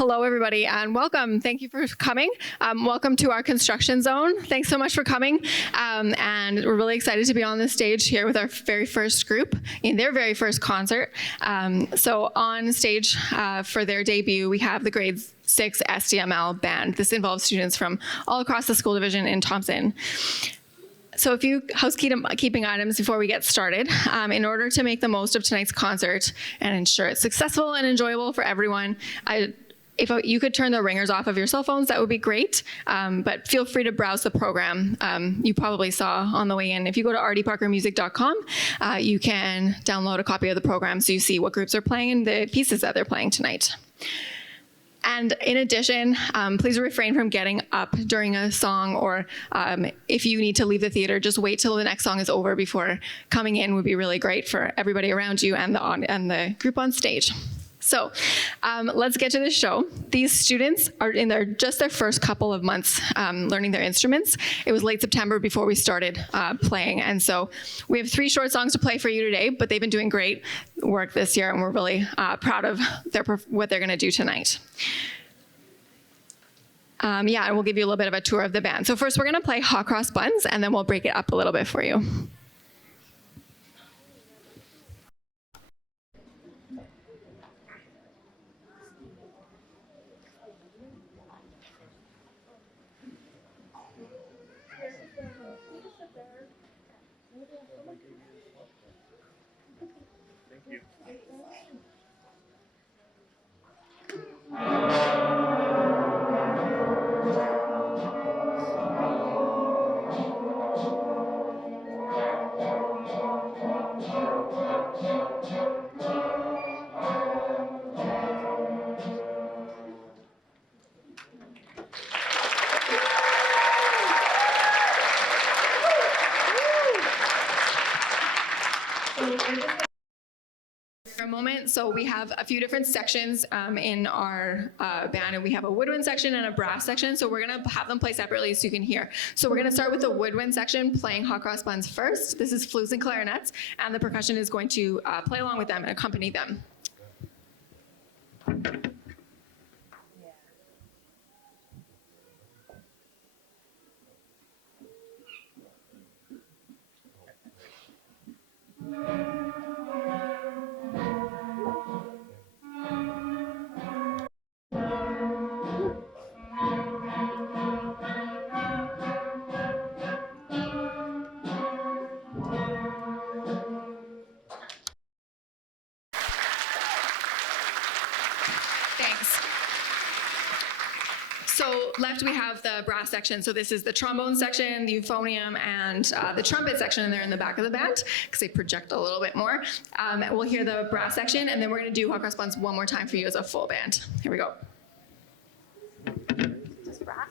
Hello, everybody, and welcome. Thank you for coming. Welcome to our construction zone. Thanks so much for coming. And we're really excited to be on the stage here with our very first group in their very first concert. So on stage for their debut, we have the grade 6 SDML band. This involves students from all across the school division in Thompson. So a few housekeeping items before we get started. In order to make the most of tonight's concert and ensure it's successful and enjoyable for everyone, if you could turn the ringers off of your cell phones, that would be great. But feel free to browse the program. You probably saw on the way in. If you go to rdparkermusic.com, you can download a copy of the program so you see what groups are playing and the pieces that they're playing tonight. And in addition, please refrain from getting up during a song, or if you need to leave the theater, just wait till the next song is over before coming in. Would be really great for everybody around you and the group on stage. So let's get to the show. These students are in just their first couple of months learning their instruments. It was late September before we started playing. And so we have 3 short songs to play for you today, but they've been doing great work this year, and we're really proud of what they're gonna do tonight. And we'll give you a little bit of a tour of the band. So first we're gonna play Hot Cross Buns, and then we'll break it up a little bit for you. For a moment, so we have a few different sections in our band, and we have a woodwind section and a brass section, so we're gonna have them play separately so you can hear. So we're gonna start with the woodwind section, playing Hot Cross Buns first. This is flutes and clarinets, and the percussion is going to play along with them and accompany them. Thanks. So left we have the brass section. So this is the trombone section, the euphonium, and the trumpet section, and they're in the back of the band because they project a little bit more. We'll hear the brass section, and then we're gonna do Hot Cross Buns one more time for you as a full band. Here we go. Just brass.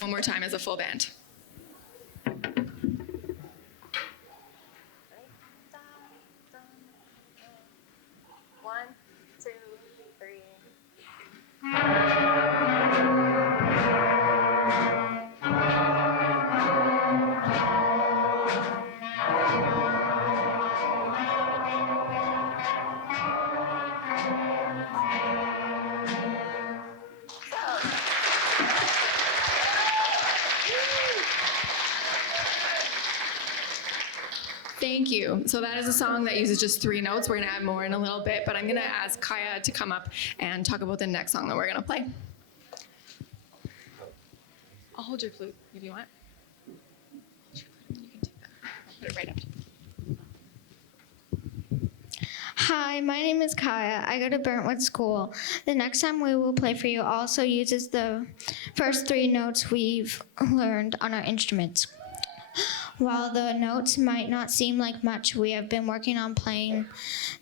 One more time as a full band. One, two, three. Thank you. So that is a song that uses just 3 notes. We're gonna add more in a little bit, but I'm gonna ask Kaya to come up and talk about the next song that we're gonna play. I'll hold your flute if you want. Hold your flute. You can take that. I'll put it right up. Hi, my name is Kaya. I go to Burntwood School. The next time we will play for you also uses the first 3 notes we've learned on our instruments. While the notes might not seem like much, we have been working on playing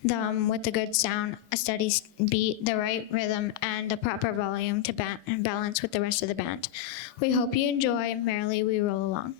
them with a good sound, a steady beat, the right rhythm, and the proper volume to balance with the rest of the band. We hope you enjoy Merrily We Roll Along.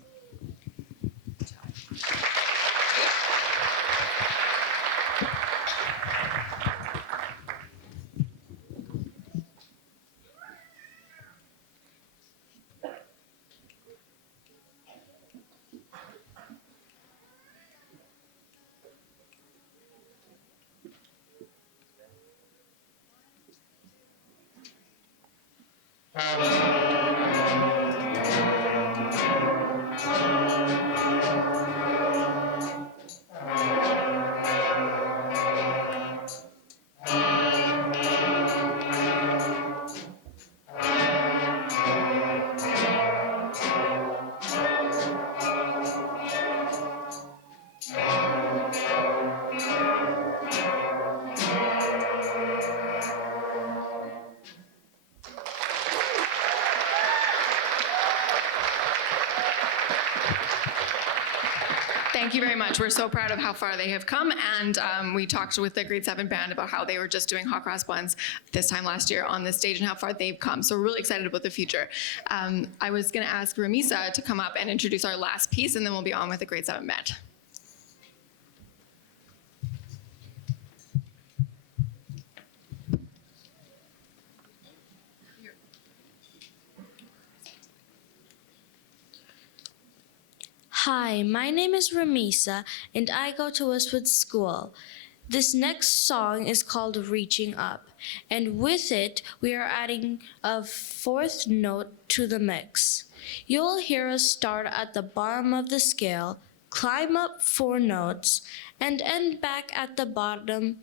Thank you very much. We're so proud of how far they have come, and we talked with the grade 7 band about how they were just doing hot cross buns this time last year on this stage and how far they've come. So we're really excited about the future. I was going to ask Ramisa to come up and introduce our last piece, and then we'll be on with the grade 7 band. Hi, my name is Ramisa, and I go to Westwood School. This next song is called Reaching Up, and with it, we are adding a fourth note to the mix. You'll hear us start at the bottom of the scale, climb up 4 notes, and end back at the bottom.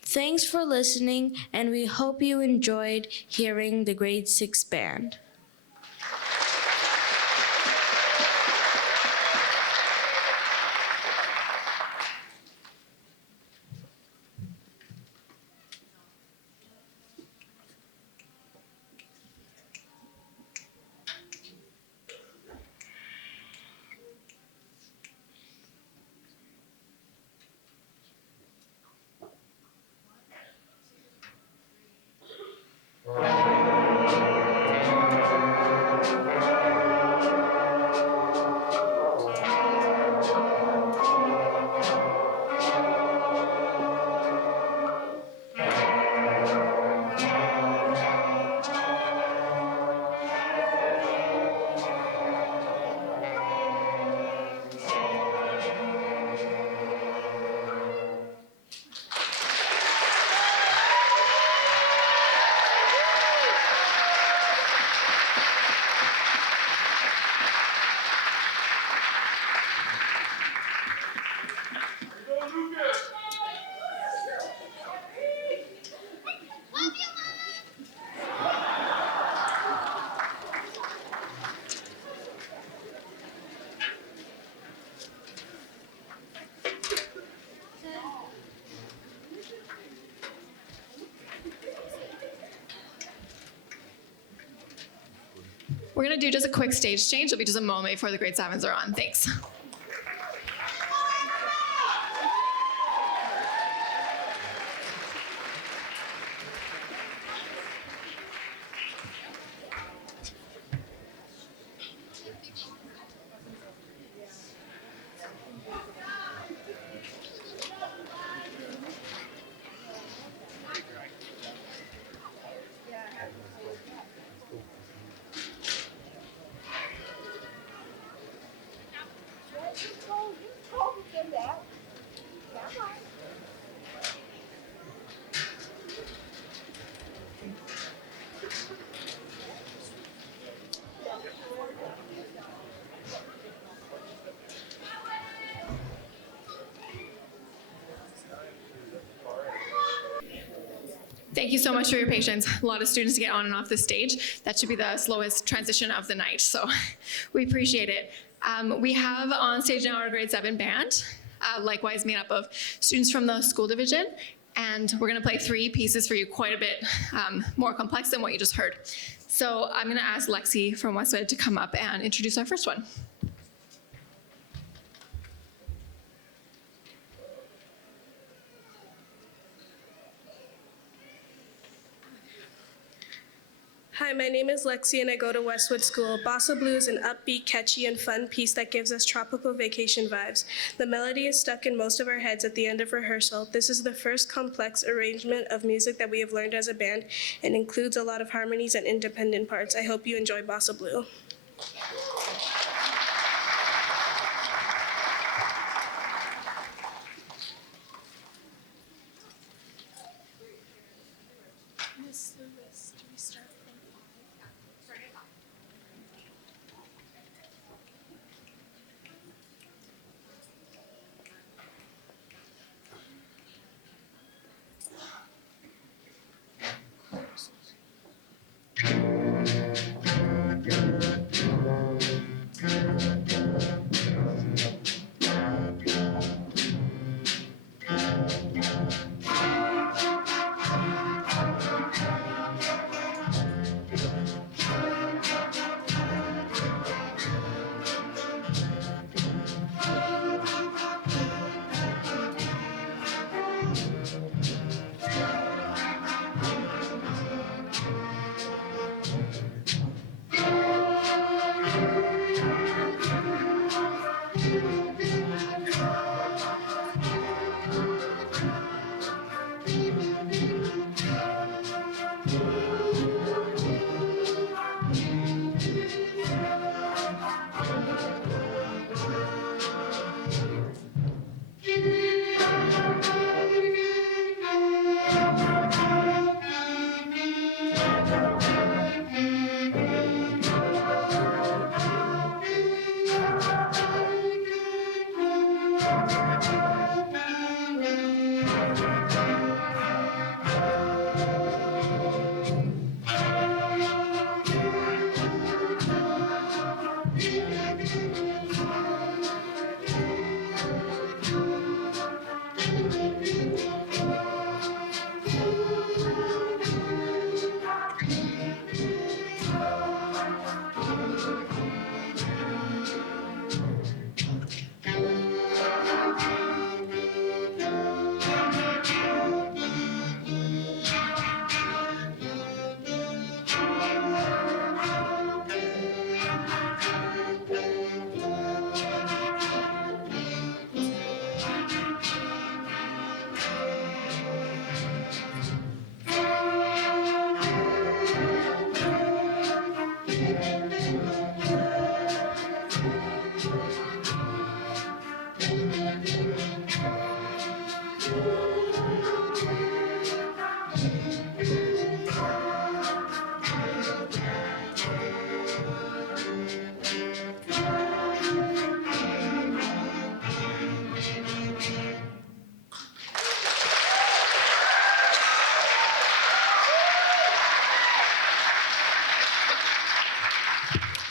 Thanks for listening, and we hope you enjoyed hearing the grade 6 band. We're going to do just a quick stage change. It'll be just a moment before the grade 7s are on. Thanks. Thank you so much for your patience. A lot of students to get on and off the stage. That should be the slowest transition of the night, so we appreciate it. We have on stage now our grade 7 band, likewise made up of students from the school division, and we're going to play 3 pieces for you, quite a bit more complex than what you just heard. So I'm going to ask Lexi from Westwood to come up and introduce our first one. Hi, my name is Lexi and I go to Westwood School. Bossa Blue is an upbeat, catchy, and fun piece that gives us tropical vacation vibes. The melody is stuck in most of our heads at the end of rehearsal. This is the first complex arrangement of music that we have learned as a band and includes a lot of harmonies and independent parts. I hope you enjoy Bossa Blue.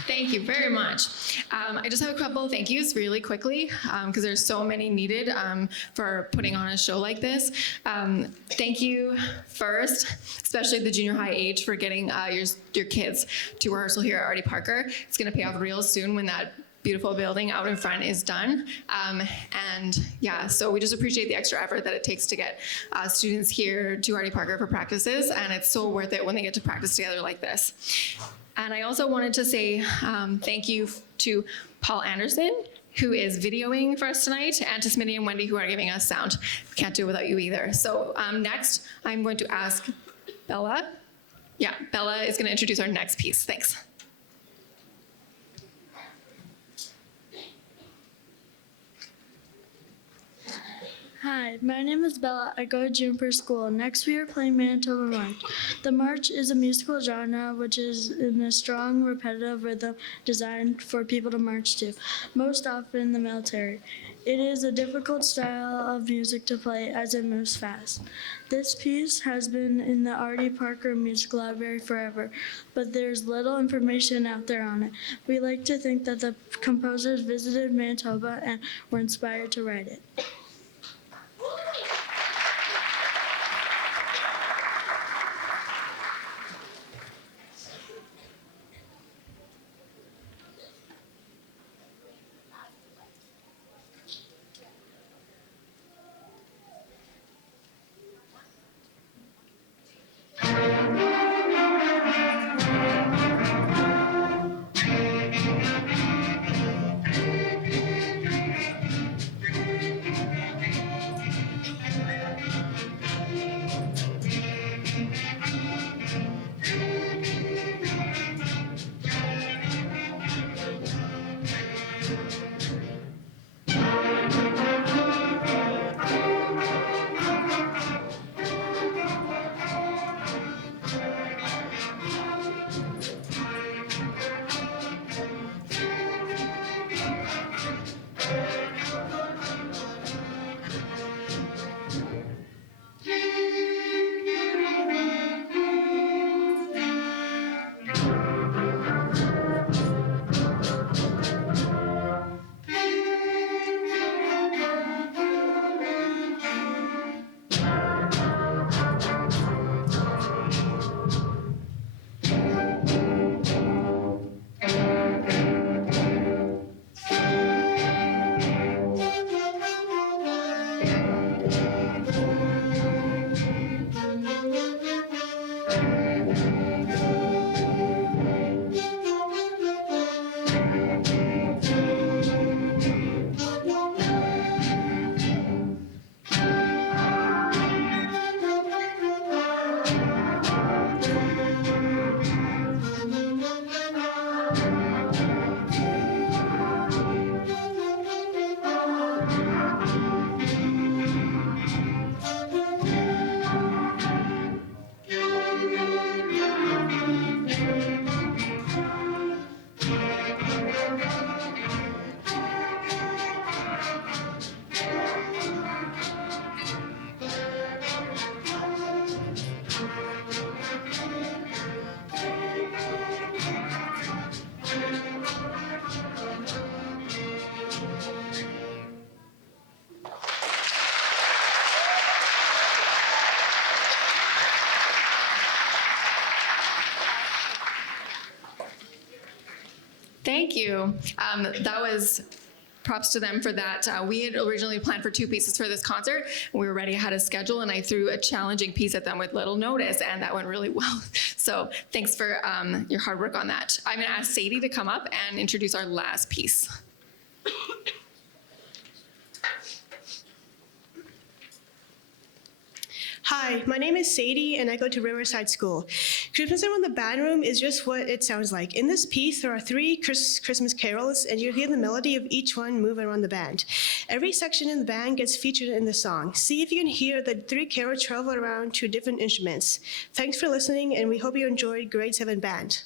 Thank you very much. I just have a couple of thank yous really quickly because there's so many needed for putting on a show like this. Thank you first, especially the junior high age, for getting your kids to rehearsal here at Artie Parker. It's going to pay off real soon when that beautiful building out in front is done. And yeah, so we just appreciate the extra effort that it takes to get students here to Artie Parker for practices, and it's so worth it when they get to practice together like this. And I also wanted to say thank you to Paul Anderson, who is videoing for us tonight, and to Smitty and Wendy, who are giving us sound. Can't do it without you either. So next, I'm going to ask Bella. Yeah, Bella is going to introduce our next piece. Thanks. Hi, my name is Bella. I go to Juniper School. Next, we are playing Manitoba March. The march is a musical genre which is in a strong, repetitive rhythm designed for people to march to, most often in the military. It is a difficult style of music to play as it moves fast. This piece has been in the Artie Parker Music Library forever, but there's little information out there on it. We like to think that the composers visited Manitoba and were inspired to write it. Thank you. That was props to them for that. We had originally planned for 2 pieces for this concert. We were already ahead of schedule, and I threw a challenging piece at them with little notice, and that went really well. So thanks for your hard work on that. I'm going to ask Sadie to come up and introduce our last piece. Hi, my name is Sadie, and I go to Riverside School. Christmas in the Band Room is just what it sounds like. In this piece, there are 3 Christmas carols, and you hear the melody of each one move around the band. Every section in the band gets featured in the song. See if you can hear the 3 carols travel around to different instruments. Thanks for listening, and we hope you enjoyed Grade 7 Band.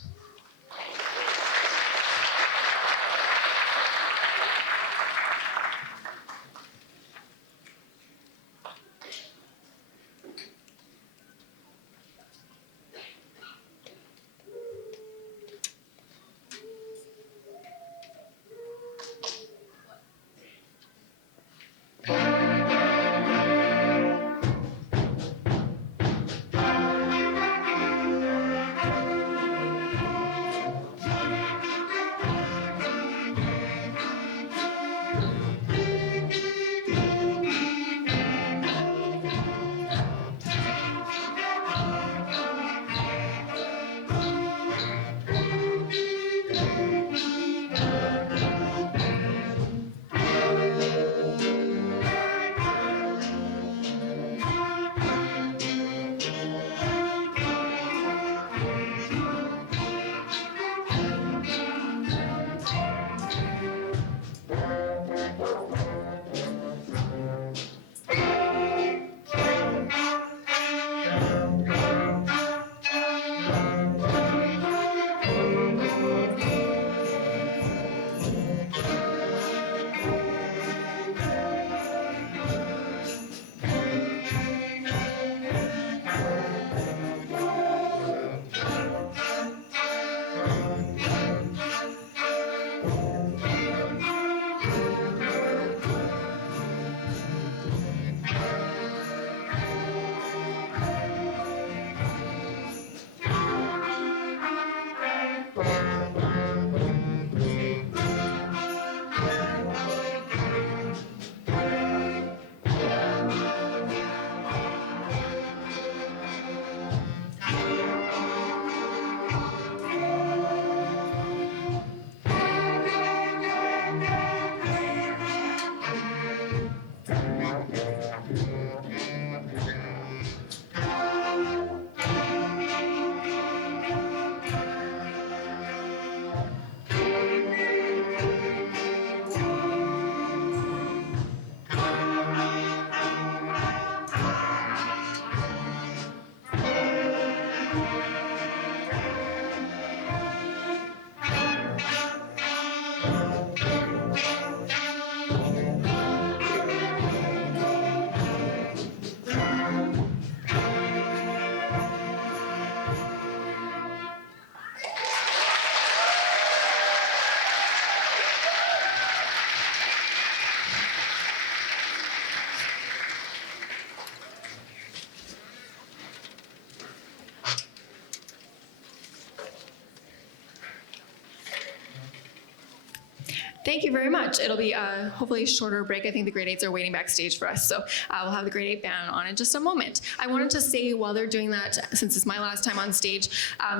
Thank you very much. It'll be hopefully a shorter break. I think the grade 8s are waiting backstage for us, so we'll have the grade 8 band on in just a moment. I wanted to say while they're doing that, since it's my last time on stage,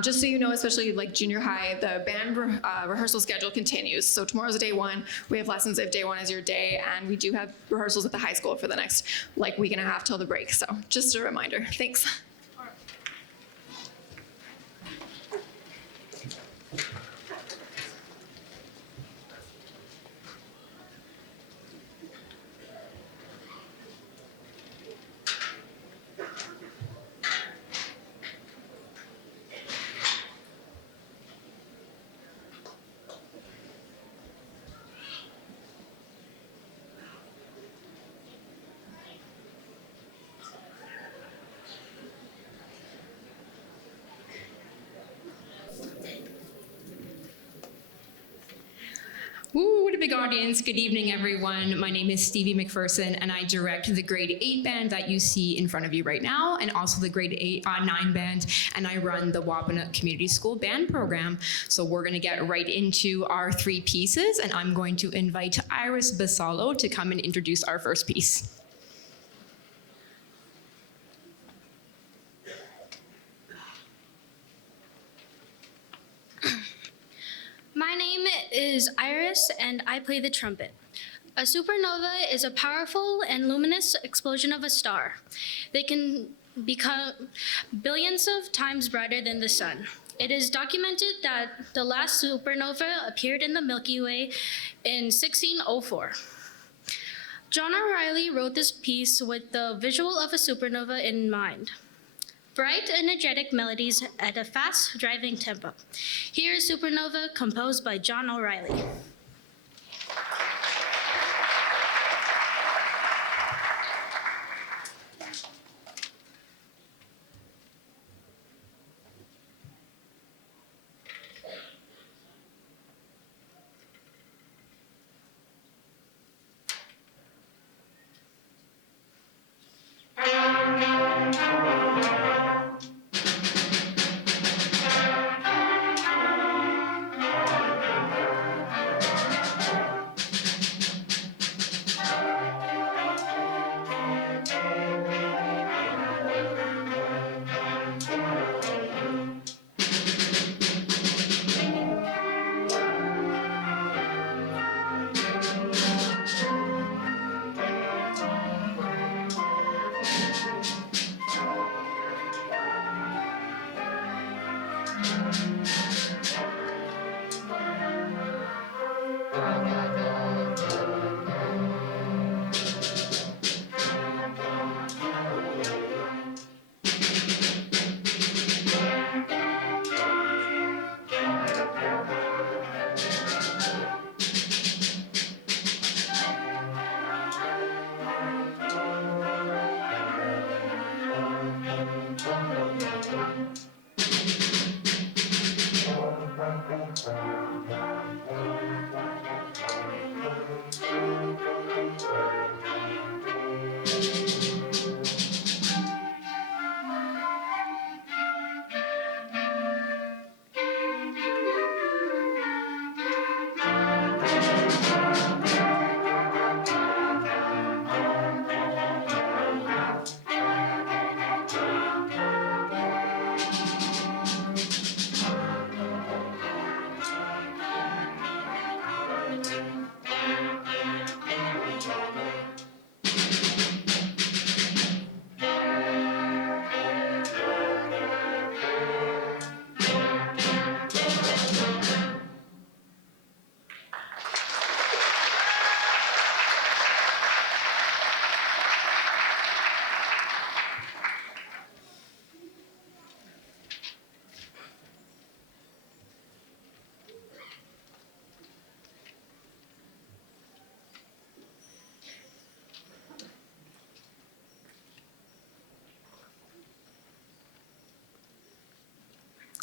just so you know, especially like junior high, the band rehearsal schedule continues. So tomorrow's day 1. We have lessons if day 1 is your day, and we do have rehearsals at the high school for the next week and a half till the break. So just a reminder. Thanks. a big audience. Good evening, everyone. My name is Stevie McPherson, and I direct the grade 8 band that you see in front of you right now, and also the grade 9 band, and I run the Wapana Community School band program. So we're gonna get right into our 3 pieces, and I'm going to invite Iris Basalo to come and introduce our first piece. My name is Iris, and I play the trumpet. A supernova is a powerful and luminous explosion of a star. They can become billions of times brighter than the sun. It is documented that the last supernova appeared in the Milky Way in 1604. John O'Reilly wrote this piece with the visual of a supernova in mind. Bright, energetic melodies at a fast driving tempo. Here is Supernova, composed by John O'Reilly.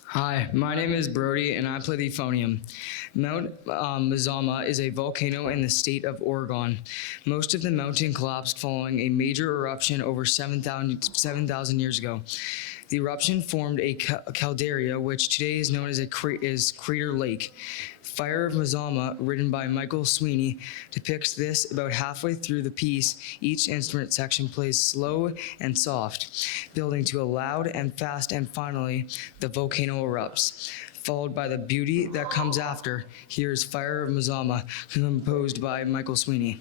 Hi, my name is Brody and I play the euphonium. Mount Mazama is a volcano in the state of Oregon. Most of the mountain collapsed following a major eruption over 7,000 years ago. The eruption formed a caldera, which today is known as Crater Lake. Fire of Mazama, written by Michael Sweeney, depicts this about halfway through the piece. Each instrument section plays slow and soft, building to a loud and fast, and finally, the volcano erupts, followed by the beauty that comes after. Here's Fire of Mazama, composed by Michael Sweeney.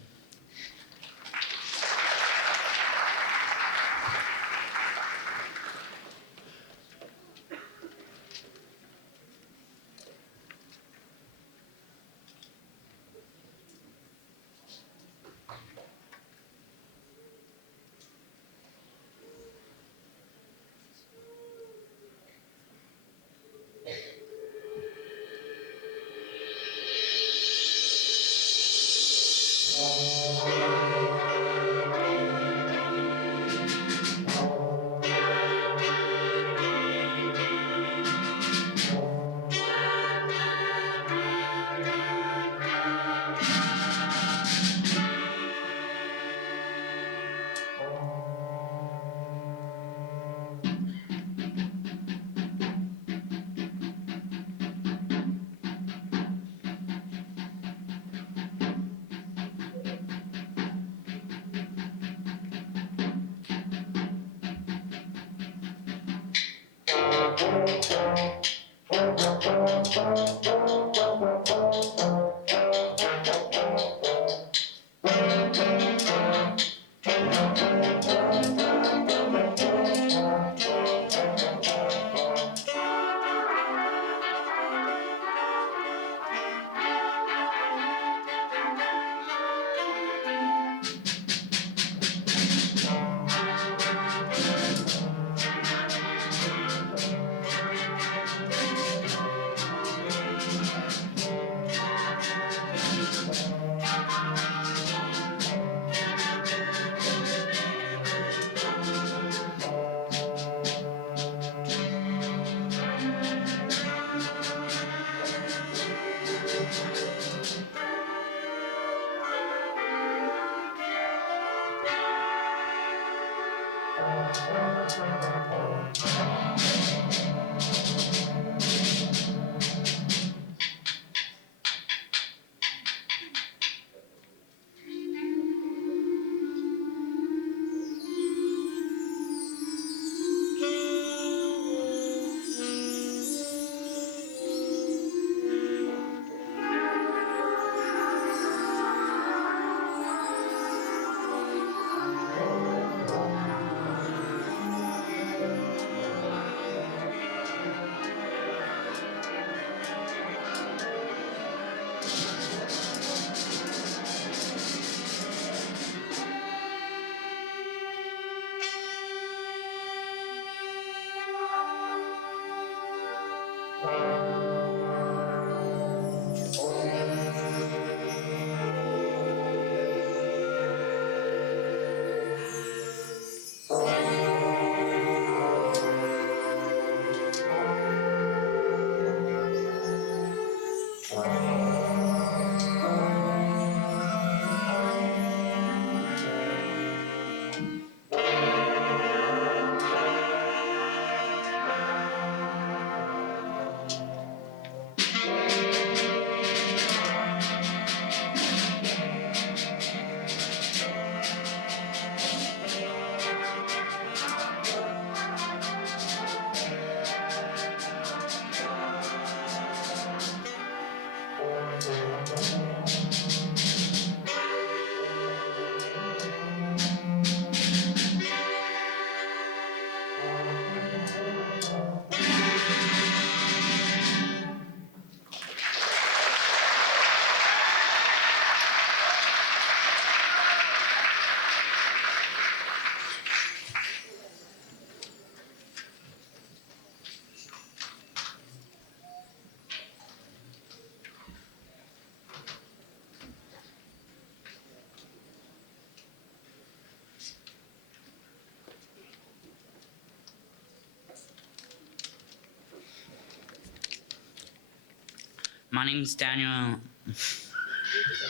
My name's Daniel.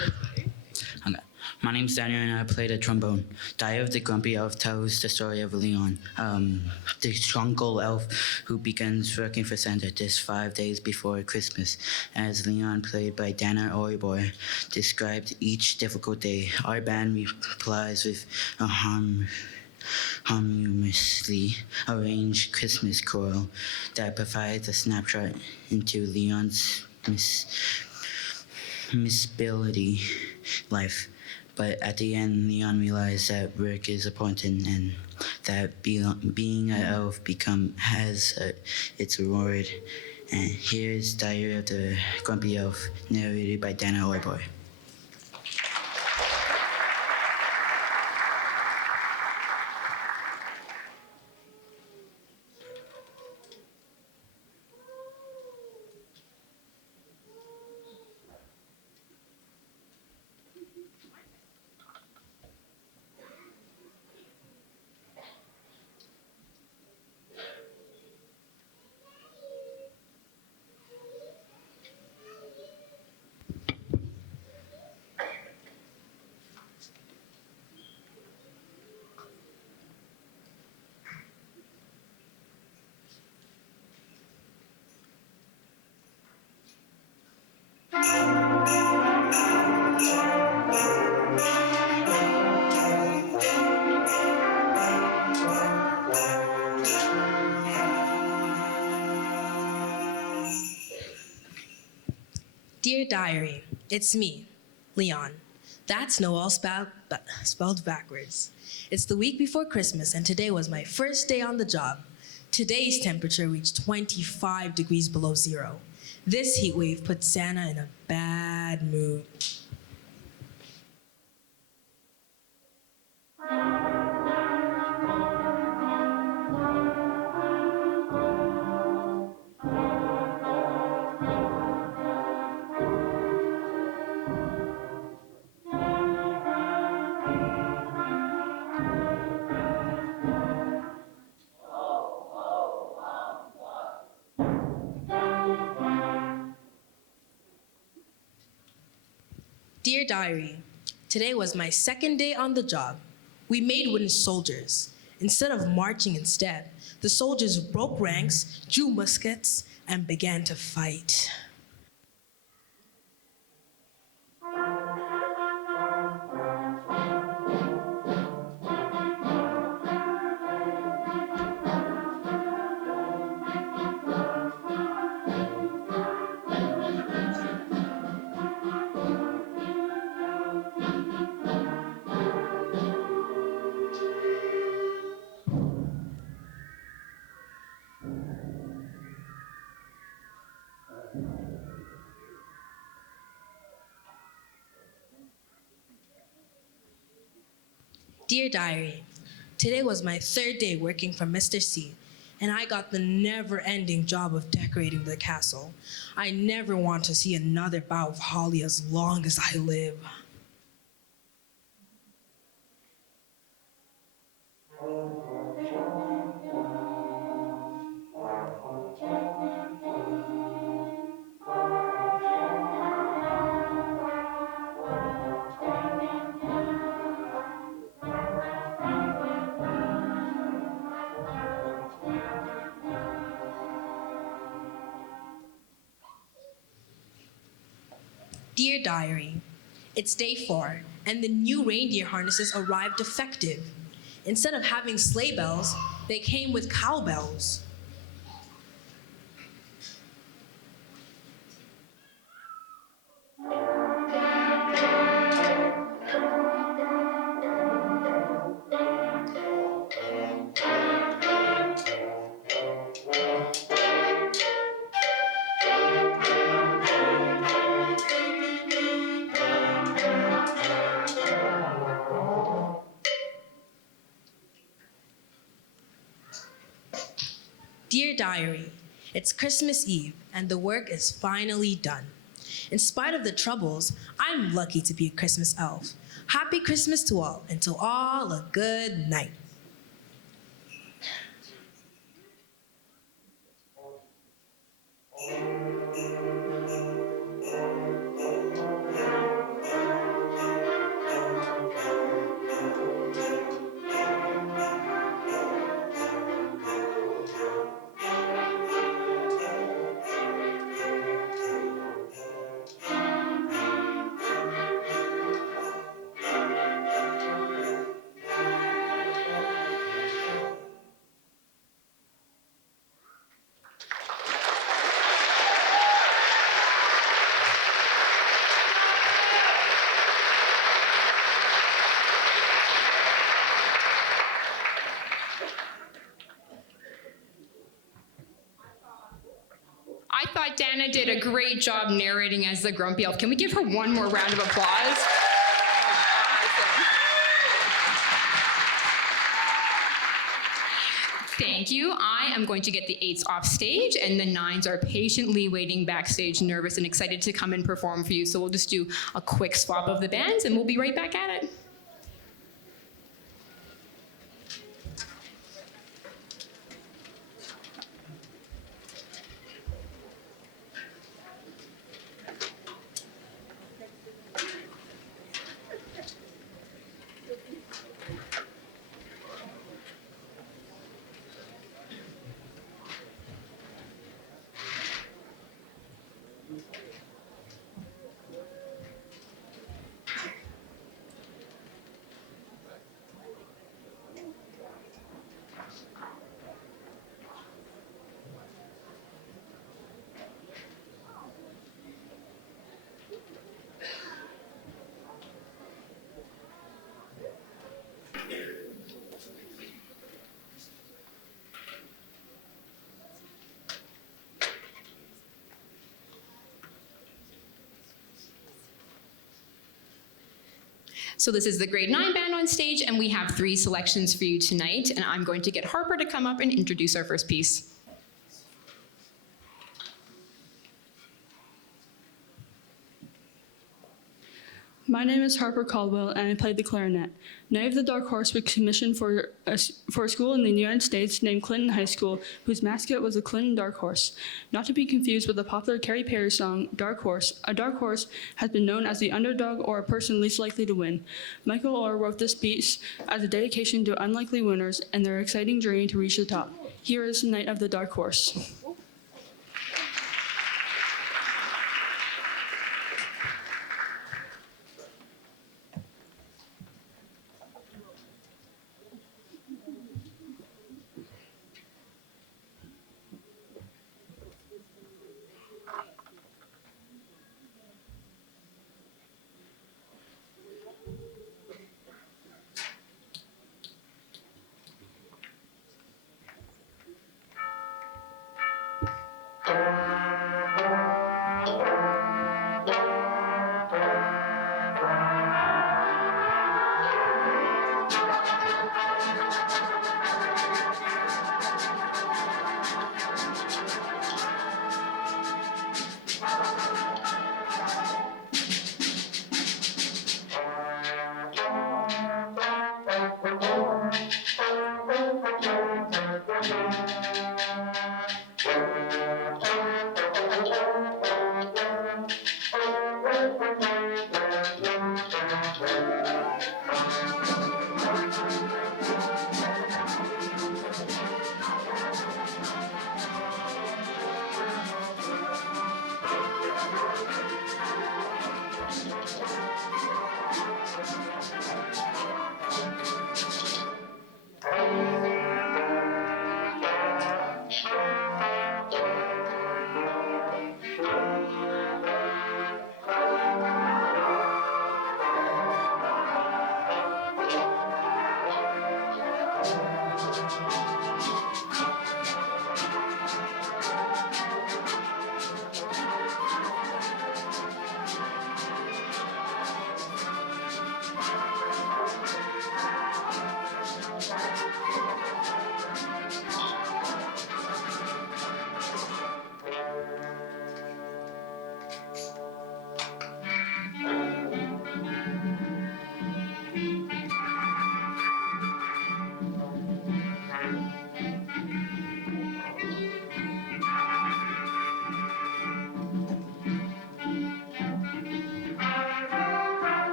Okay. My name's Daniel, and I play the trombone. Diary of the Grumpy Elf tells the story of Leon, the strong gold elf who begins working for Santa just 5 days before Christmas. As Leon, played by Dana Oiboy, described each difficult day, our band replies with a harmoniously arranged Christmas choral that provides a snapshot into Leon's misability life. But at the end, Leon realized that work is important and that being an elf has its reward. And here's Diary of the Grumpy Elf, narrated by Dana Oiboy. Dear Diary, it's me, Leon. That's Noel spelled backwards. It's the week before Christmas, and today was my first day on the job. Today's temperature reached 25 degrees below zero. This heat wave put Santa in a bad mood. Dear Diary, today was my second day on the job. We made wooden soldiers. Instead of marching the soldiers broke ranks, drew muskets, and began to fight. Dear Diary, today was my third day working for Mr. C. and I got the never-ending job of decorating the castle. I never want to see another bough of holly as long as I live. Dear Diary, it's day 4, and the new reindeer harnesses arrived defective. Instead of having sleigh bells, they came with cowbells. Dear Diary, it's Christmas Eve, and the work is finally done. In spite of the troubles, I'm lucky to be a Christmas elf. Happy Christmas to all, and to all a good night. I thought Dana did a great job narrating as the Grumpy Elf. Can we give her one more round of applause? Thank you. I am going to get the 8s off stage, and the 9s are patiently waiting backstage, nervous and excited to come and perform for you. So we'll just do a quick swap of the bands, and we'll be right back at it. So this is the grade 9 band on stage, and we have 3 selections for you tonight, and I'm going to get Harper to come up and introduce our first piece. My name is Harper Caldwell, and I play the clarinet. Night of the Dark Horse was commissioned for a school in the United States named Clinton High School, whose mascot was a Clinton Dark Horse. Not to be confused with the popular Katy Perry song, Dark Horse, a dark horse has been known as the underdog or a person least likely to win. Michael Orr wrote this piece as a dedication to unlikely winners and their exciting journey to reach the top. Here is Night of the Dark Horse.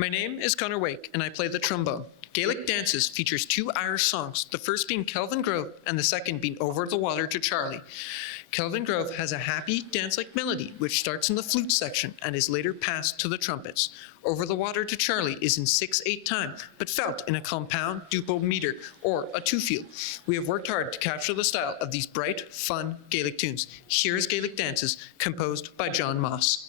My name is Connor Wake, and I play the trombone. Gaelic Dances features 2 Irish songs, the first being Kelvin Grove and the second being Over the Water to Charlie. Kelvin Grove has a happy, dance-like melody which starts in the flute section and is later passed to the trumpets. Over the Water to Charlie is in 6/8 time, but felt in a compound dupo meter, or a 2-feel. We have worked hard to capture the style of these bright, fun Gaelic tunes. Here is Gaelic Dances, composed by John Moss.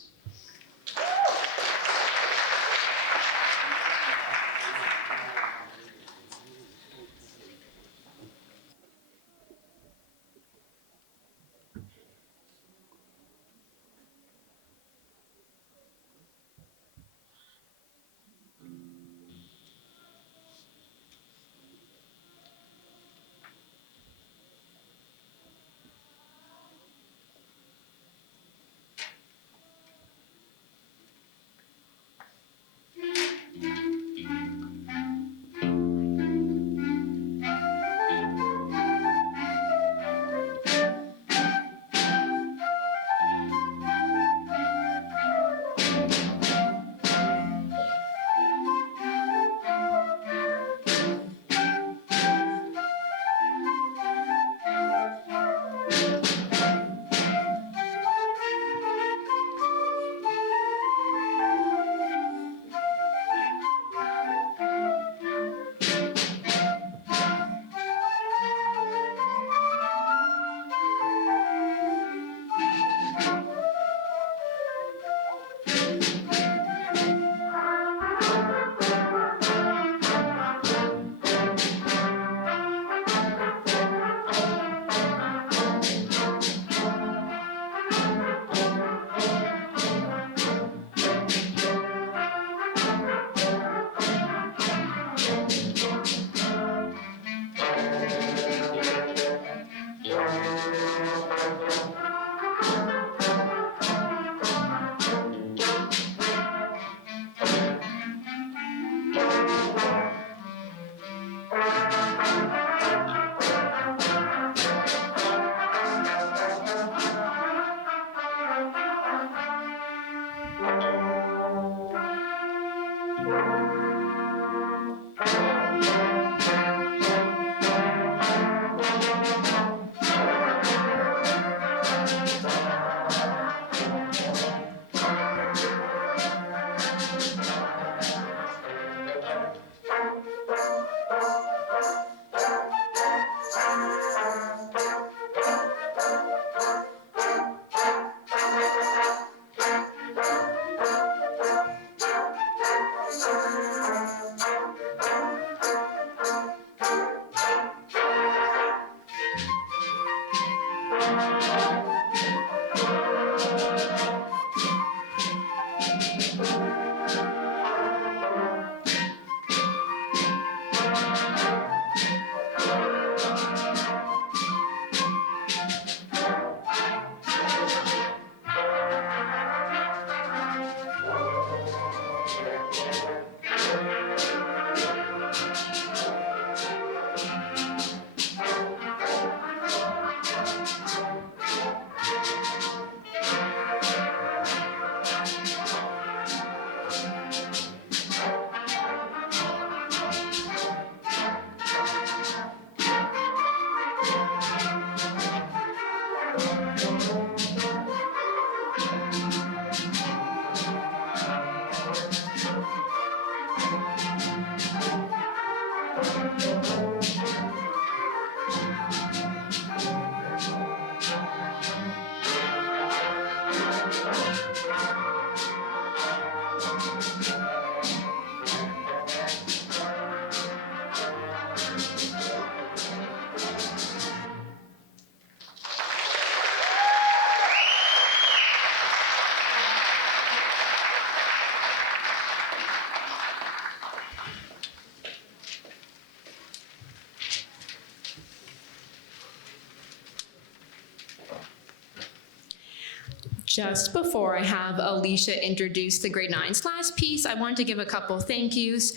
Just before I have Alicia introduce the grade 9s class piece, I want to give a couple thank yous.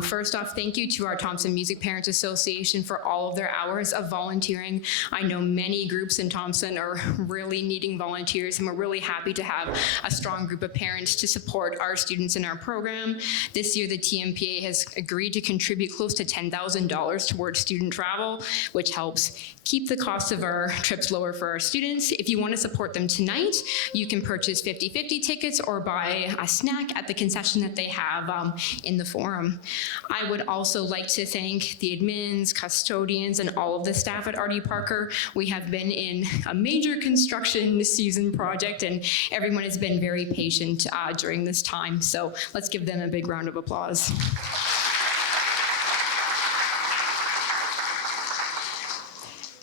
First off, thank you to our Thompson Music Parents Association for all of their hours of volunteering. I know many groups in Thompson are really needing volunteers, and we're really happy to have a strong group of parents to support our students in our program. This year, the TMPA has agreed to contribute close to $10,000 towards student travel, which helps keep the cost of our trips lower for our students. If you want to support them tonight, you can purchase 50/50 tickets or buy a snack at the concession that they have in the forum. I would also like to thank the admins, custodians, and all of the staff at R.D. Parker. We have been in a major construction season project, and everyone has been very patient during this time. So let's give them a big round of applause.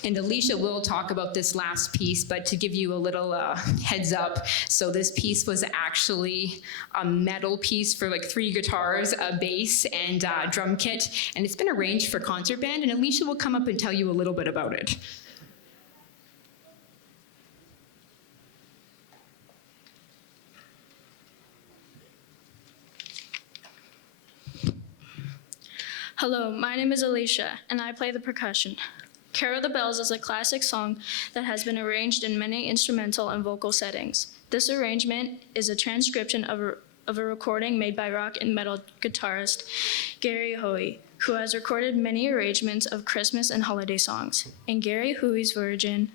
And Alicia will talk about this last piece, but to give you a little heads up, so this piece was actually a metal piece for like 3 guitars, a bass, and a drum kit, and it's been arranged for concert band, and Alicia will come up and tell you a little bit about it. Hello, my name is Alicia, and I play the percussion. Carol the Bells is a classic song that has been arranged in many instrumental and vocal settings. This arrangement is a transcription of a recording made by rock and metal guitarist Gary Hoey, who has recorded many arrangements of Christmas and holiday songs. In Gary Hoey's version,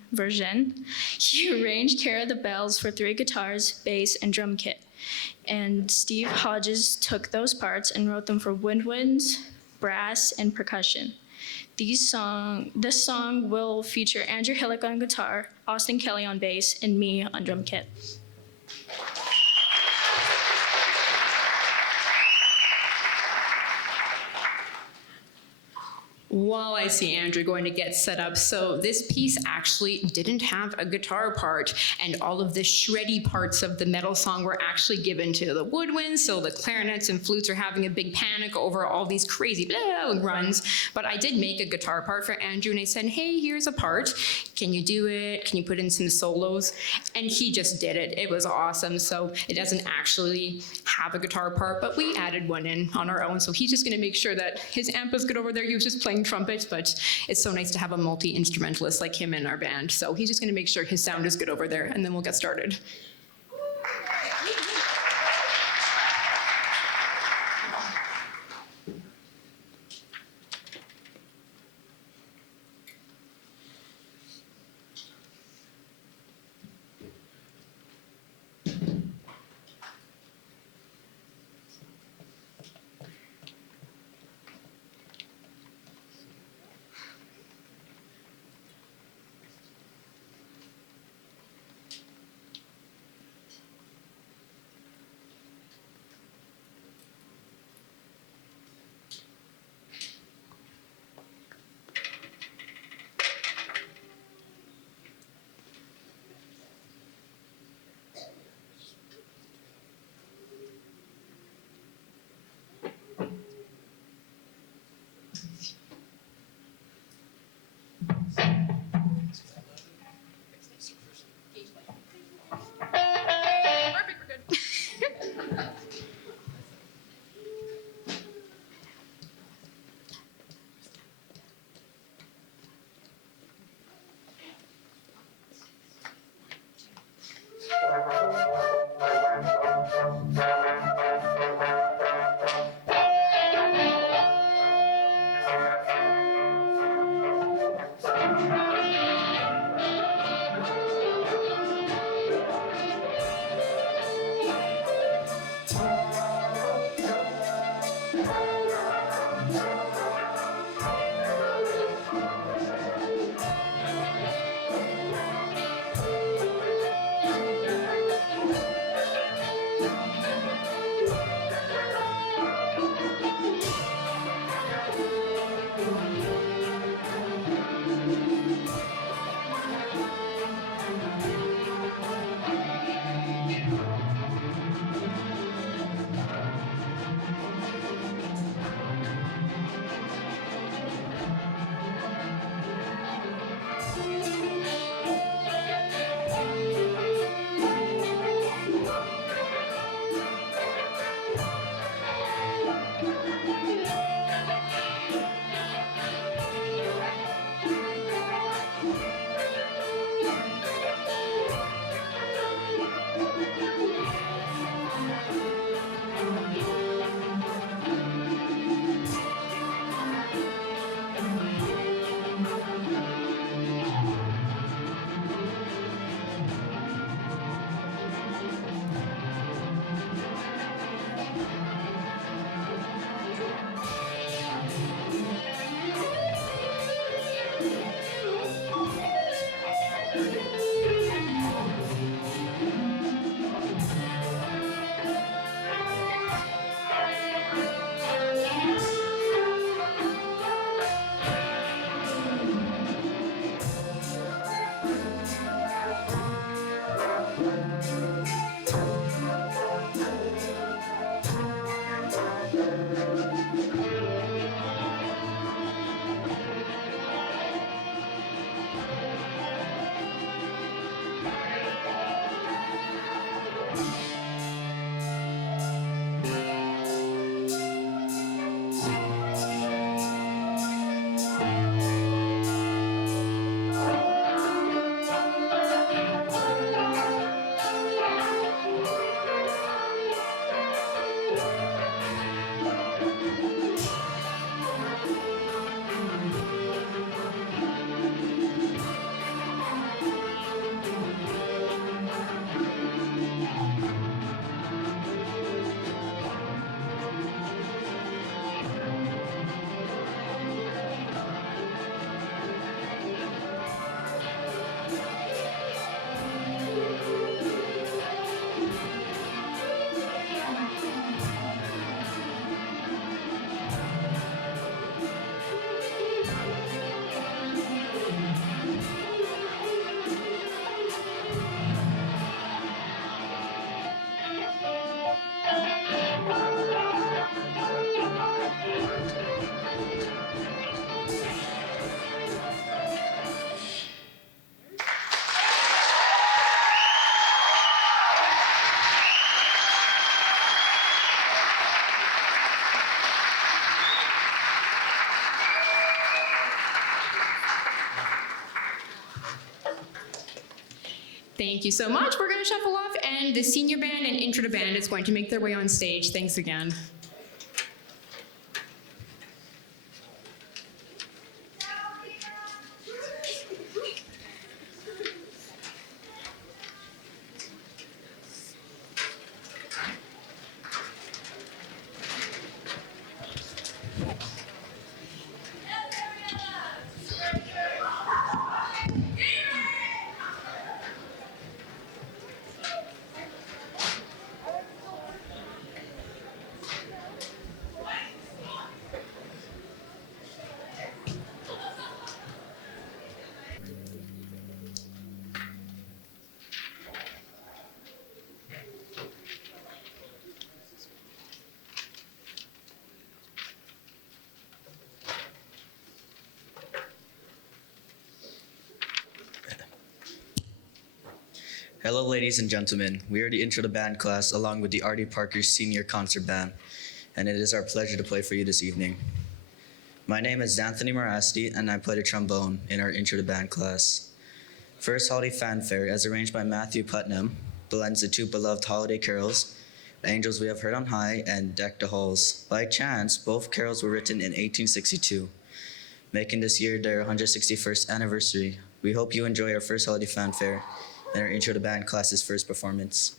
he arranged Carol the Bells for 3 guitars, bass, and drum kit. And Steve Hodges took those parts and wrote them for woodwinds, brass, and percussion. This song will feature Andrew Hillick on guitar, Austin Kelly on bass, and me on drum kit. While I see Andrew going to get set up, so this piece actually didn't have a guitar part, and all of the shreddy parts of the metal song were actually given to the woodwinds, so the clarinets and flutes are having a big panic over all these crazy blah runs. But I did make a guitar part for Andrew, and I said, hey, here's a part. Can you do it? Can you put in some solos? And he just did it. It was awesome. So it doesn't actually have a guitar part, but we added one in on our own. So he's just gonna make sure that his amp is good over there. He was just playing trumpet, but it's so nice to have a multi-instrumentalist like him in our band. So he's just gonna make sure his sound is good over there, and then we'll get started. Thank you so much. We're going to shuffle off, and the senior band and intro to band is going to make their way on stage. Thanks again. Hello, ladies and gentlemen. We are the Intro to Band class along with the Artie Parker Senior Concert Band, and it is our pleasure to play for you this evening. My name is Anthony Morasti, and I play the trombone in our Intro to Band class. First Holiday Fanfare, as arranged by Matthew Putnam, blends the two beloved holiday carols, Angels We Have Heard on High and Deck the Halls. By chance, both carols were written in 1862, making this year their 161st anniversary. We hope you enjoy our First Holiday Fanfare and our Intro to Band class's first performance.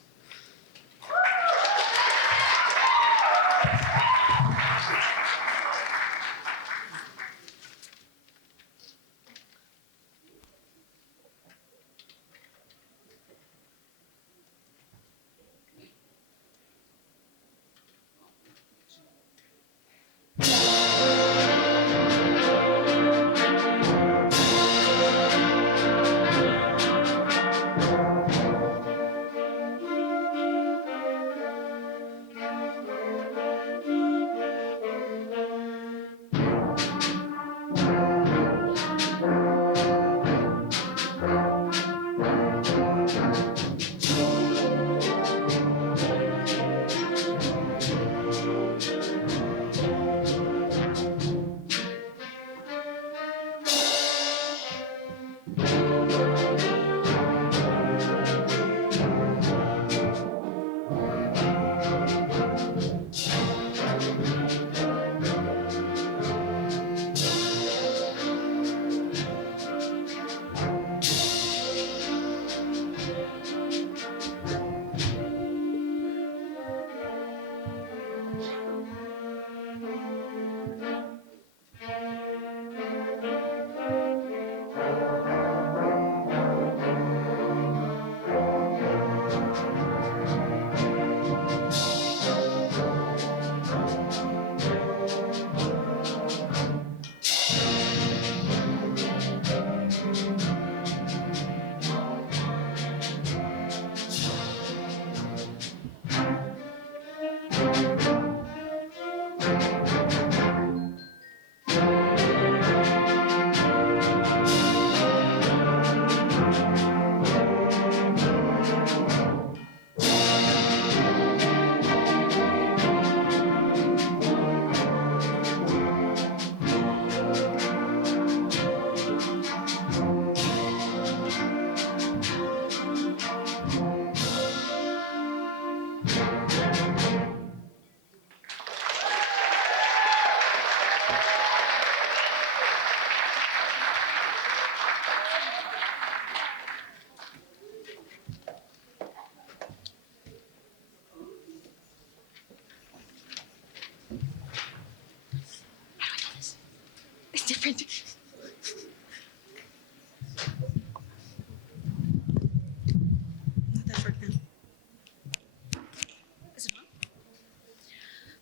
It's different.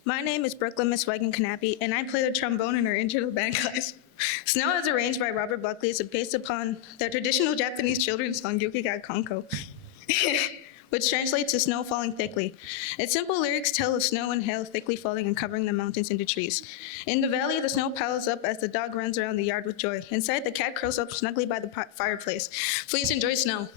My name is Brooklyn Miss Wagon Knappy, and I play the trombone in our intro to band class. Snow is arranged by Robert Buckley is based upon the traditional Japanese children's song Yuki ga Konko, which translates to snow falling thickly. Its simple lyrics tell of snow and hail thickly falling and covering the mountains into trees. In the valley, the snow piles up as the dog runs around the yard with joy. Inside, the cat curls up snugly by the fireplace. Please enjoy snow.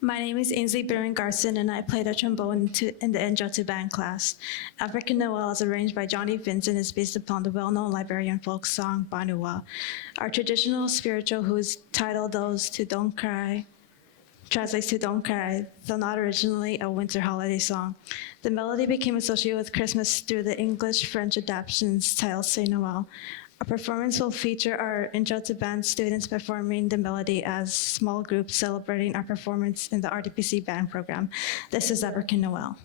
My name is Ainsley Barron Garson, and I play the trombone in the Intro to Band class. African Noel is arranged by Johnny Vincent and is based upon the well-known Liberian folk song Banua. Our traditional spiritual, whose title Those Who Don't Cry, translates to Don't Cry, though not originally a winter holiday song. The melody became associated with Christmas through the English-French adaptations titled Saint Noel. Our performance will feature our Intro to Band students performing the melody as small groups celebrating our performance in the RTPC band program. This is African Noel.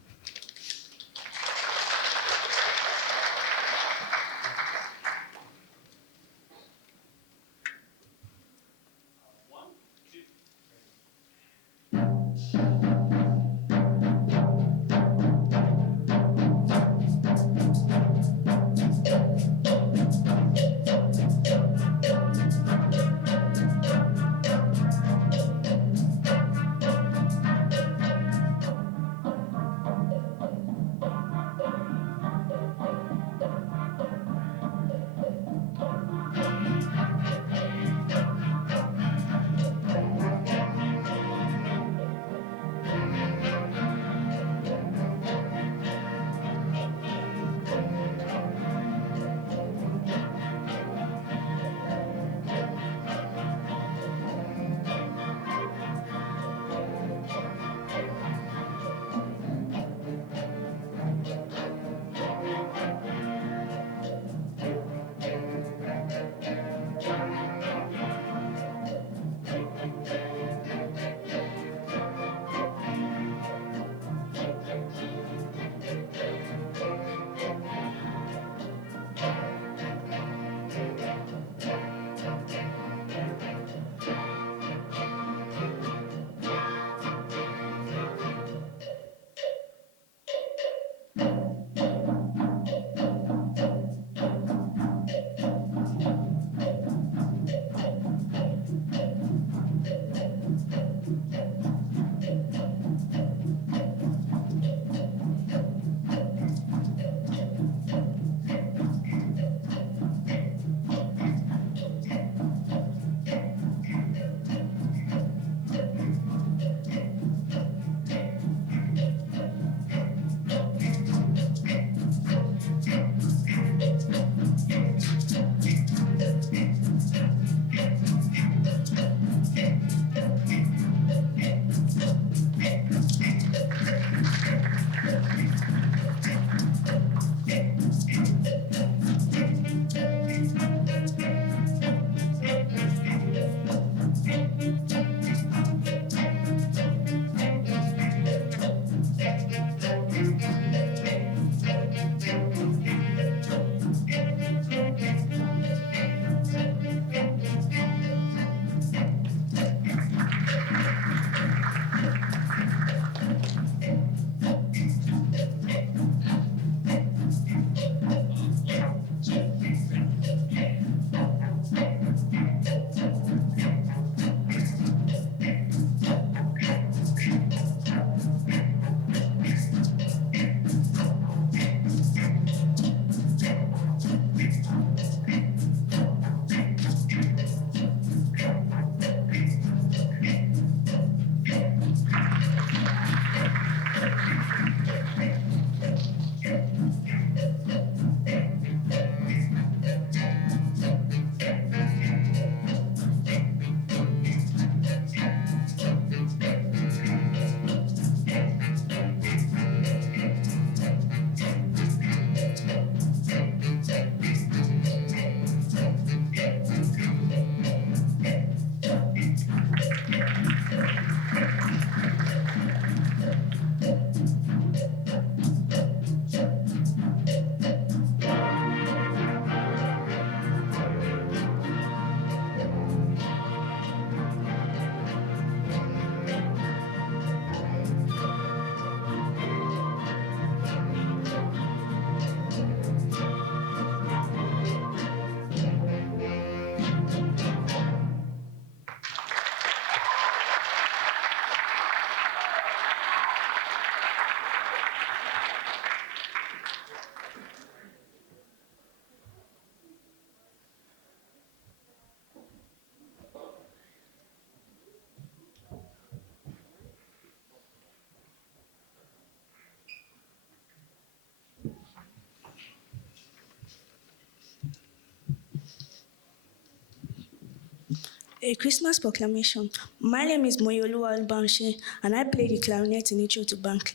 A Christmas proclamation. My name is Moyoluwa Albanshi, and I play the clarinet in Intro to Band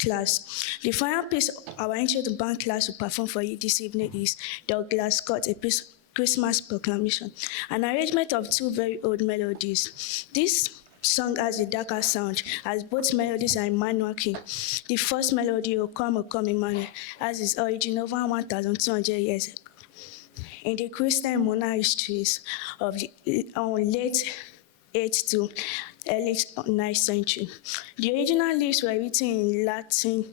class. The final piece our Intro to Band class will perform for you this evening is Douglas Scott, a Christmas proclamation, an arrangement of two very old melodies. This song has a darker sound, as both melodies are in minor key. The first melody, O Come, Emmanuel, has its origin over 1,200 years ago in the Christian monarch histories of the late 8th to early 9th century. The original lyrics were written in Latin,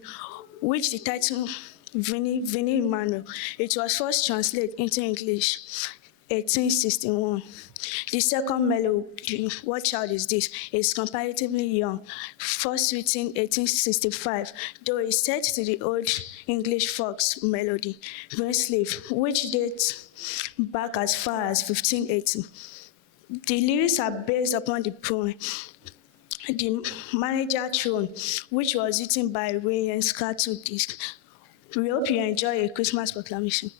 which the title Veni Emmanuel. It was first translated into English 1861. The second melody, What Child Is This?, is comparatively young, first written 1865, though it's set to the Old English Fox melody, Greenleaf, which dates back as far as 1580. The lyrics are based upon the poem, The Manager Throne, which was written by William Scartudisk. We hope you enjoy a Christmas proclamation.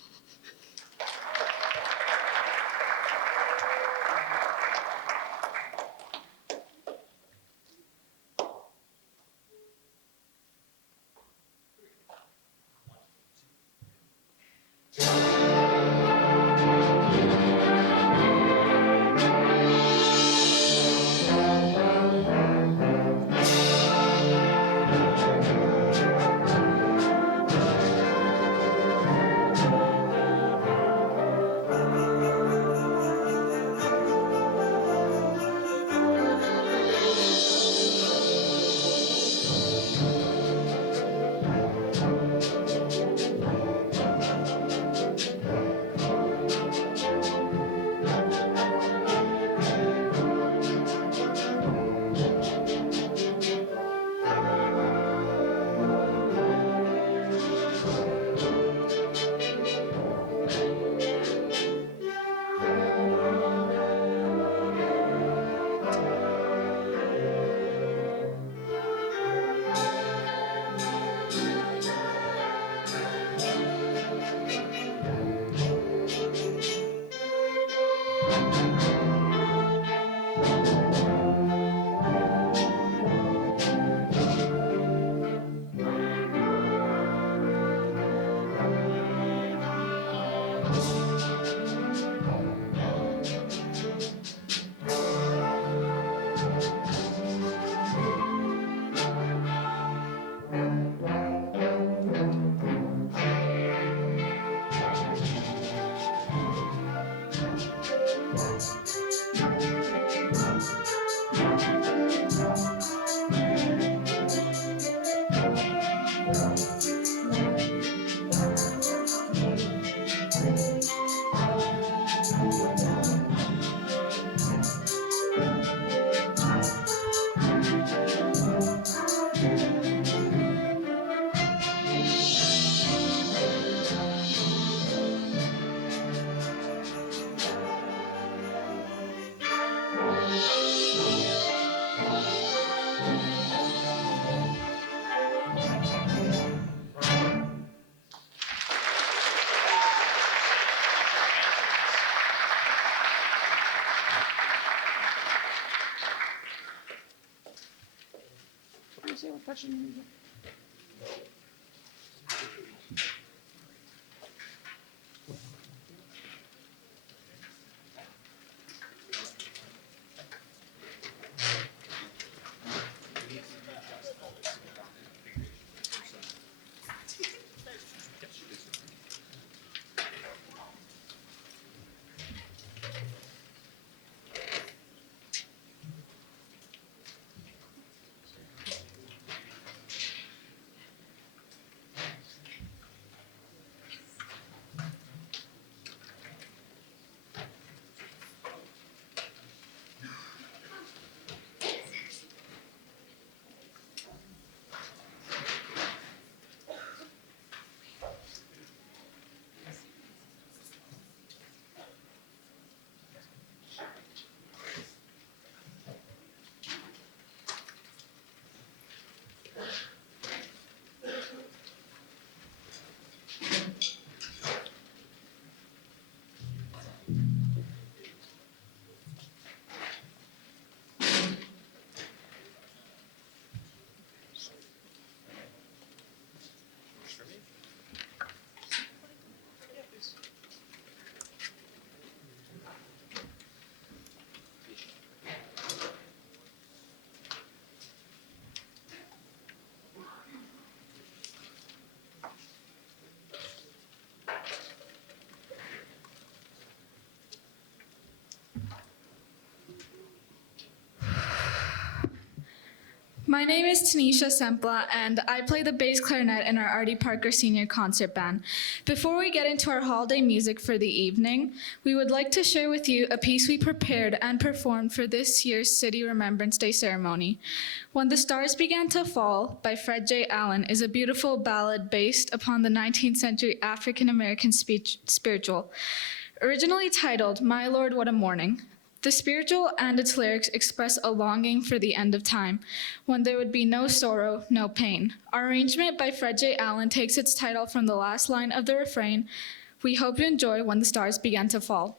My name is Tanisha Sempla, and I play the bass clarinet in our Artie Parker Senior Concert Band. Before we get into our holiday music for the evening, we would like to share with you a piece we prepared and performed for this year's City Remembrance Day ceremony. When the Stars Began to Fall by Fred J. Allen is a beautiful ballad based upon the 19th century African-American spiritual. Originally titled, My Lord, What a Morning. The spiritual and its lyrics express a longing for the end of time, when there would be no sorrow, no pain. Our arrangement by Fred J. Allen takes its title from the last line of the refrain, We hope you enjoy When the Stars Began to Fall.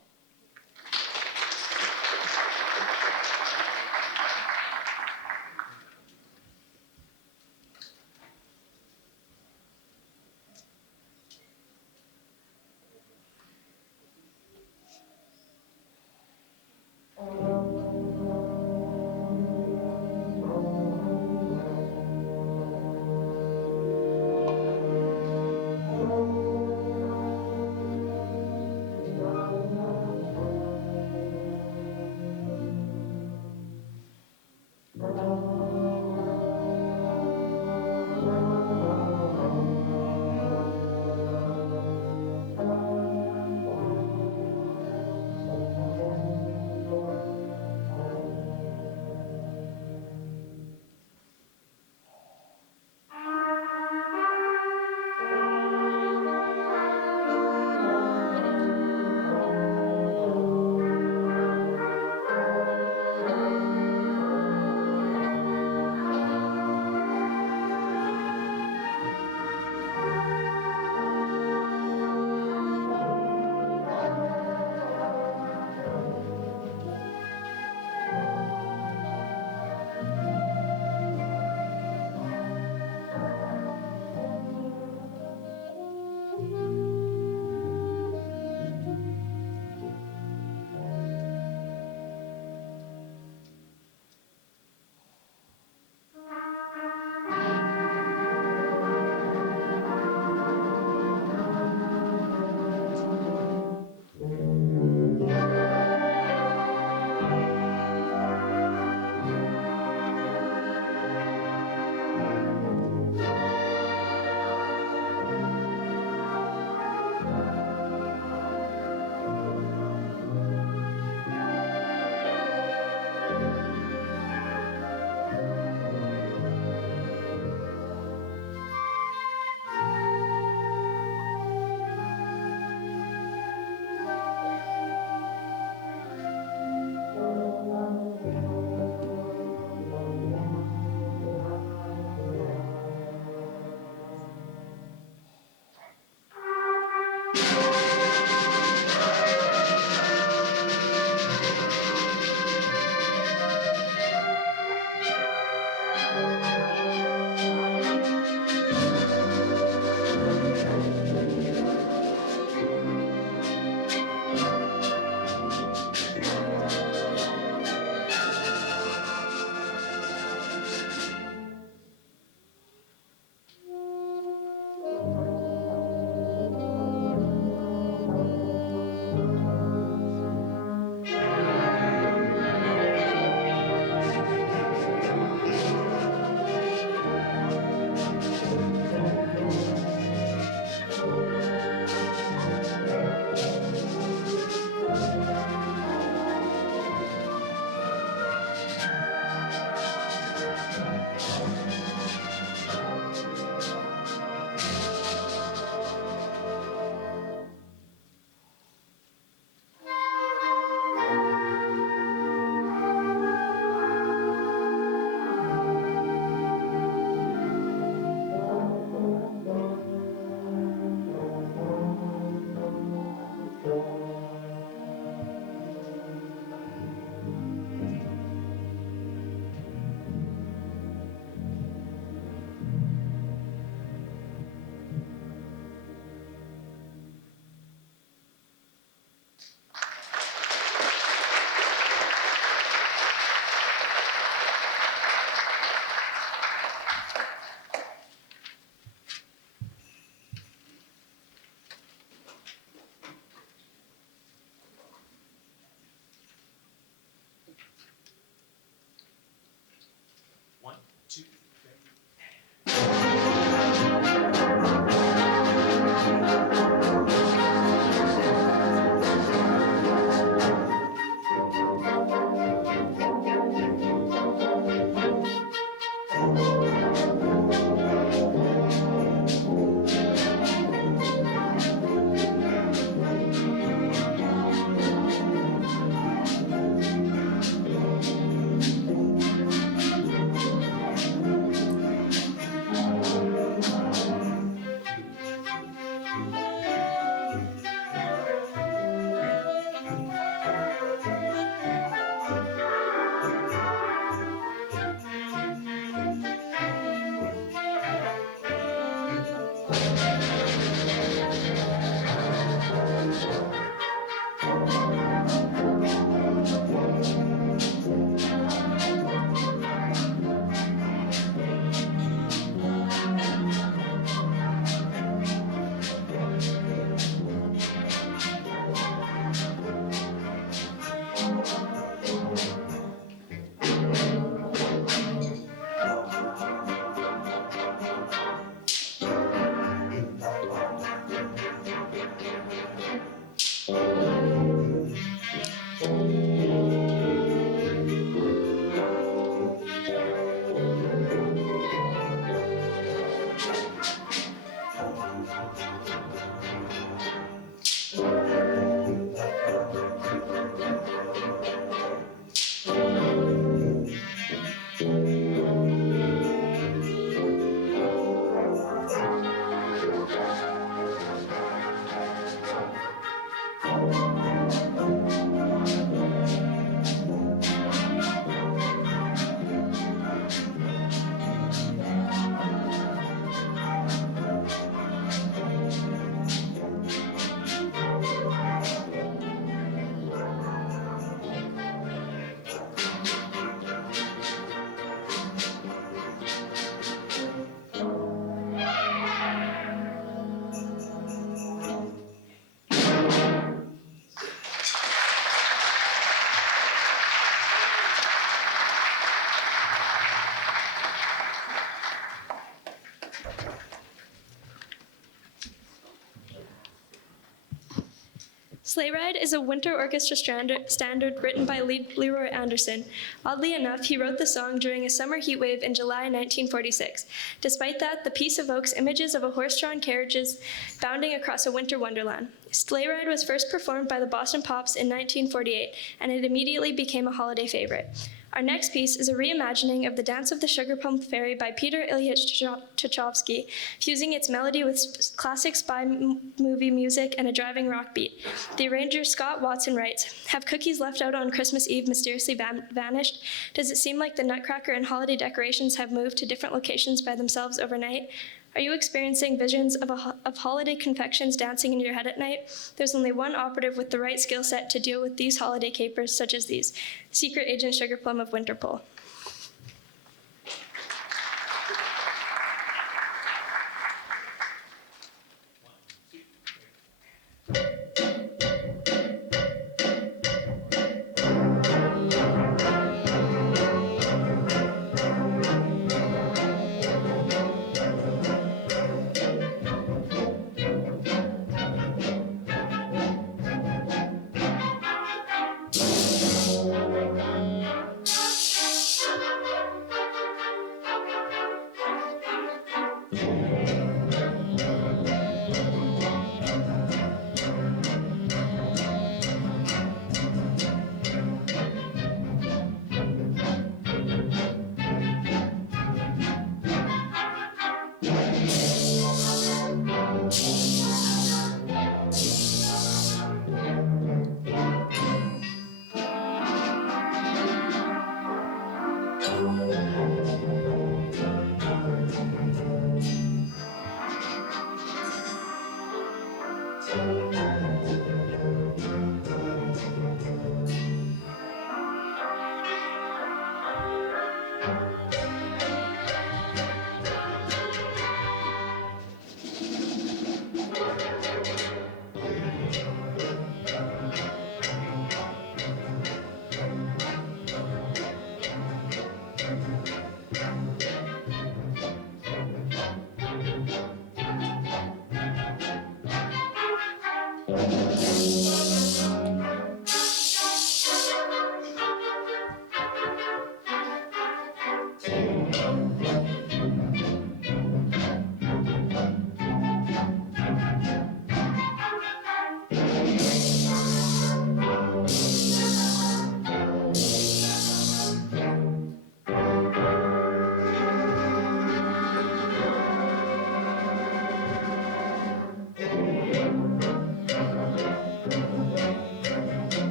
Sleigh Ride is a winter orchestra standard written by Leroy Anderson. Oddly enough, he wrote the song during a summer heat wave in July 1946. Despite that, the piece evokes images of a horse-drawn carriages bounding across a winter wonderland. Sleigh Ride was first performed by the Boston Pops in 1948, and it immediately became a holiday favorite. Our next piece is a reimagining of the Dance of the Sugar Plum Fairy by Peter Ilyich Tchaikovsky, fusing its melody with classic spy movie music and a driving rock beat. The arranger Scott Watson writes, "Have cookies left out on Christmas Eve mysteriously vanished? Does it seem like the Nutcracker and holiday decorations have moved to different locations by themselves overnight? Are you experiencing visions of holiday confections dancing in your head at night? There's only one operative with the right skill set to deal with these holiday capers such as these, Secret Agent Sugarplum of Winterpole."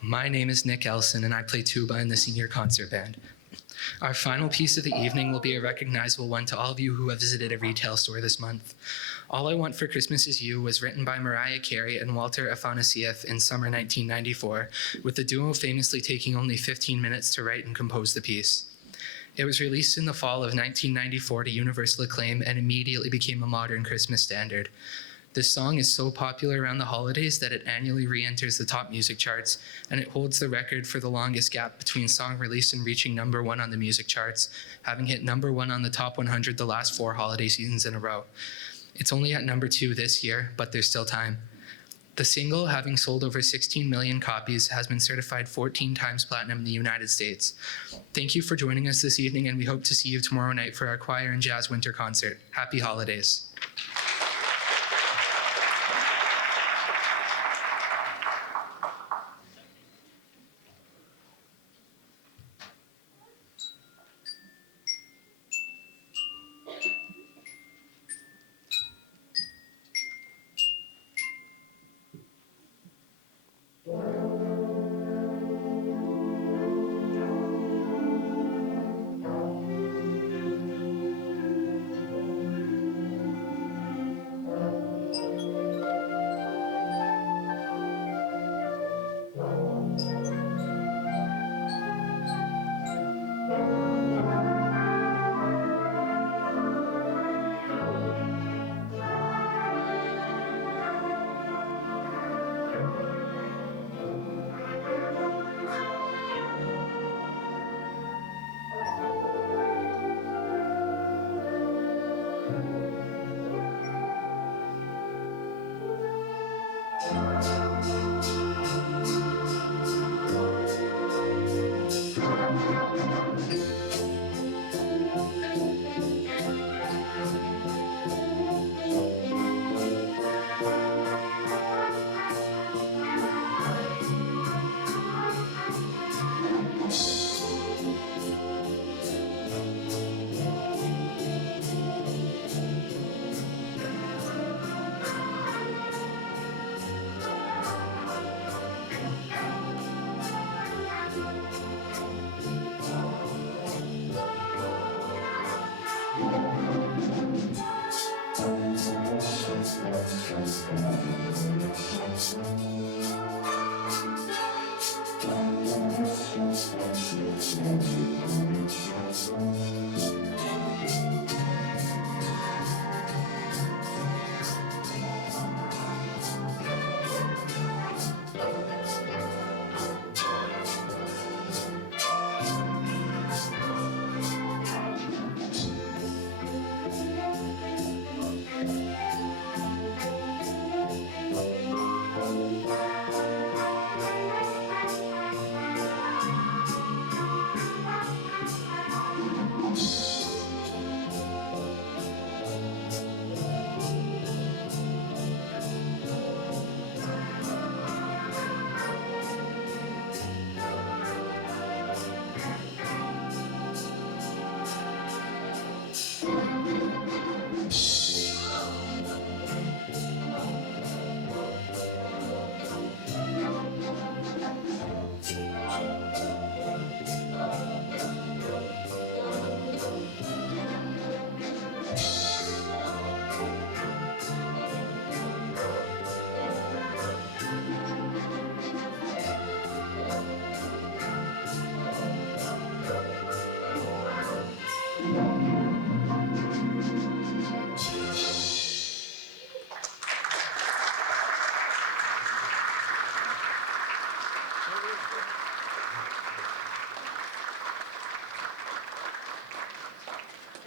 My name is Nick Elson, and I play tuba in the senior concert band. Our final piece of the evening will be a recognizable one to all of you who have visited a retail store this month. All I Want for Christmas Is You was written by Mariah Carey and Walter Afanasieff in summer 1994, with the duo famously taking only 15 minutes to write and compose the piece. It was released in the fall of 1994 to universal acclaim and immediately became a modern Christmas standard. This song is so popular around the holidays that it annually re-enters the top music charts, and it holds the record for the longest gap between song release and reaching #1 on the music charts, having hit #1 on the top 100 the last 4 holiday seasons in a row. It's only at #2 this year, but there's still time. The single, having sold over 16 million copies, has been certified 14 times platinum in the United States. Thank you for joining us this evening, and we hope to see you tomorrow night for our choir and jazz winter concert. Happy holidays.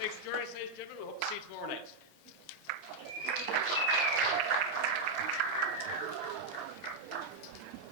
Thanks for joining us, ladies and gentlemen. We hope to see you tomorrow night.